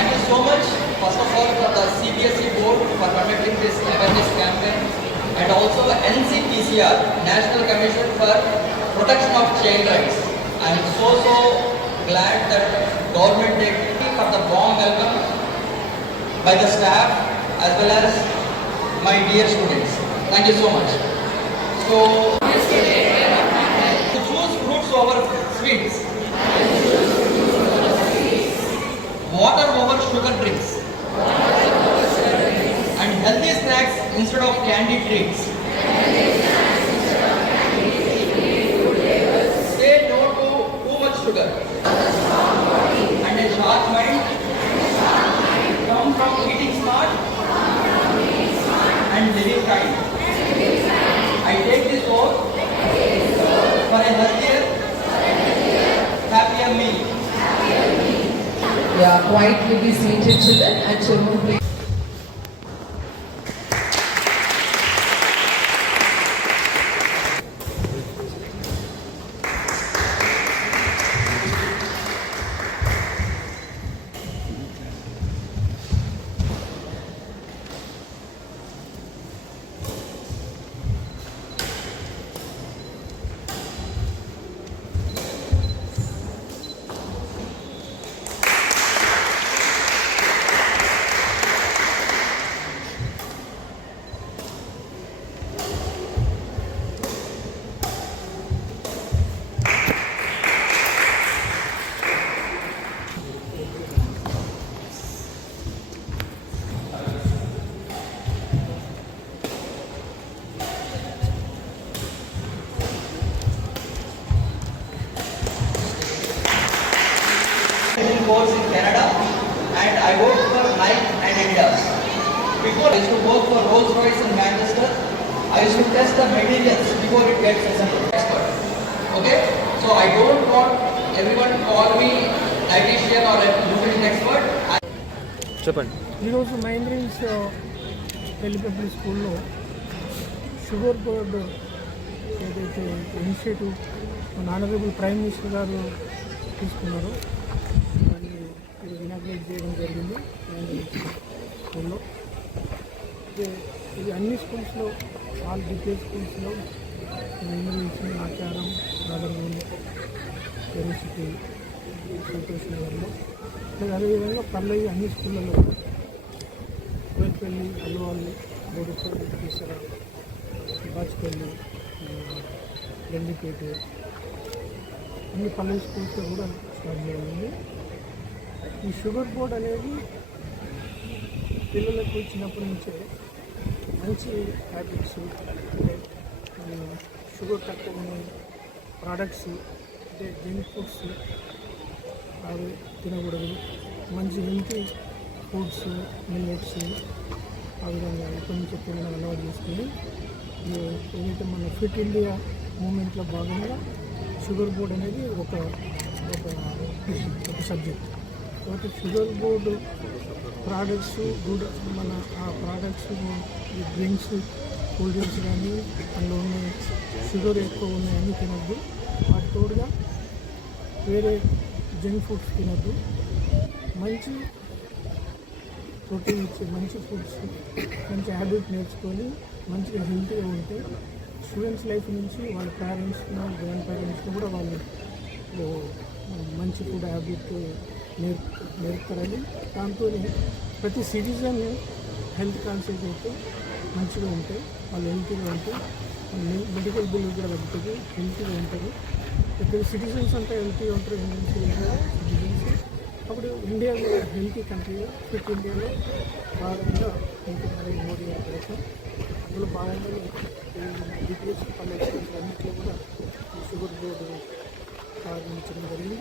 Thank you so much, first of all, for the CBSE board for conducting this awareness campaign and also NCPCR, National Commission for Protection of Child Rights. I am so so glad that government take for the warm welcome by the staff as well as my dear students. Thank you so much. So, to choose fruits over sweets, water over sugar drinks, and healthy snacks instead of candy treats. Yeah, quietly be seated children and children please. Course in Canada and I worked for Nike and Adidas. Before I used to work for Rolls Royce in Manchester, I used to test the materials before it gets assembled. Expert. Okay? So I don't want everyone to call me dietitian or a nutrition expert. I చెప్పండి ఈరోజు mind reels పెళ్ళిపెప్పలి స్కూల్లో sugar board ఏదైతే initiative మన honourable prime minister గారు తీసుకున్నారో ఇది చేయడం జరిగింది. స్కూల్లో ఇది అన్ని స్కూల్స్లో ఆల్ డిగ్రీ స్కూల్స్లో మైండ్ ఆచారం రాధర్గూడి యూనివర్సిటీ సంతోష్ నగర్లో. లేదా అదేవిధంగా పల్లవి అన్ని స్కూళ్ళలో కోయిపల్లి అల్వాళ్ళు బోడుపల్లి తీసర బాచ్పల్లి గండిపేట అన్ని పల్లవి స్కూల్స్లో కూడా స్టార్ట్ చేయాలి ఈ షుగర్ బోర్డ్ అనేది పిల్లలకు ఇచ్చినప్పటి నుంచే మంచి హ్యాబిట్స్ అంటే షుగర్ తక్కువ ప్రోడక్ట్స్ అంటే జంక్ ఫుడ్స్ అవి తినకూడదు. మంచి హెల్తీ ఫ్రూట్స్ మిల్లెట్స్ ఆ విధంగా ఇప్పటి నుంచి తినడం అలవాటు చేసుకుని ఏంటంటే ఏదైతే మన ఫిట్ ఇండియా మూమెంట్లో భాగంగా షుగర్ బోర్డ్ అనేది ఒక ఒక సబ్జెక్ట్ కాబట్టి షుగర్ బోర్డు ప్రోడక్ట్స్ గుడ్ మన ఆ ప్రోడక్ట్స్ ఈ డ్రింక్స్ కూల్ డ్రింక్స్ కానీ అందులో ఉన్న షుగర్ ఎక్కువ ఉన్నాయని తినద్దు. వాటి తోడుగా వేరే జంక్ ఫుడ్స్ తినద్దు. మంచి ప్రోటీన్ ఇచ్చే మంచి ఫుడ్స్ మంచి హ్యాబిట్ నేర్చుకొని మంచిగా హెల్తీగా ఉంటే స్టూడెంట్స్ లైఫ్ నుంచి వాళ్ళ పేరెంట్స్ గ్రాండ్ పేరెంట్స్ కూడా వాళ్ళు మంచి ఫుడ్ హ్యాబిట్ నేర్పుతారని దాంతో ప్రతి సిటిజన్ హెల్త్ కాన్షియస్ అయితే మంచిగా ఉంటాయి వాళ్ళు హెల్తీగా ఉంటే మెడికల్ బిల్లు కూడా తగ్గుతుంది హెల్తీగా ఉంటుంది ఇప్పుడు సిటిజన్స్ అంతా హెల్తీగా ఉంటారు. Indians citizens. అప్పుడు ఇండియా హెల్తీ కంట్రీగా ఫిట్ ఇండియాలో భాగంగా హెల్తీ నరేంద్ర మోడీ గారి ప్రయత్నం అందులో భాగంగా డిపిఎస్ పల్లెటూరు అన్నింటిలో కూడా షుగర్ బోర్డు ప్రారంభించడం జరిగింది.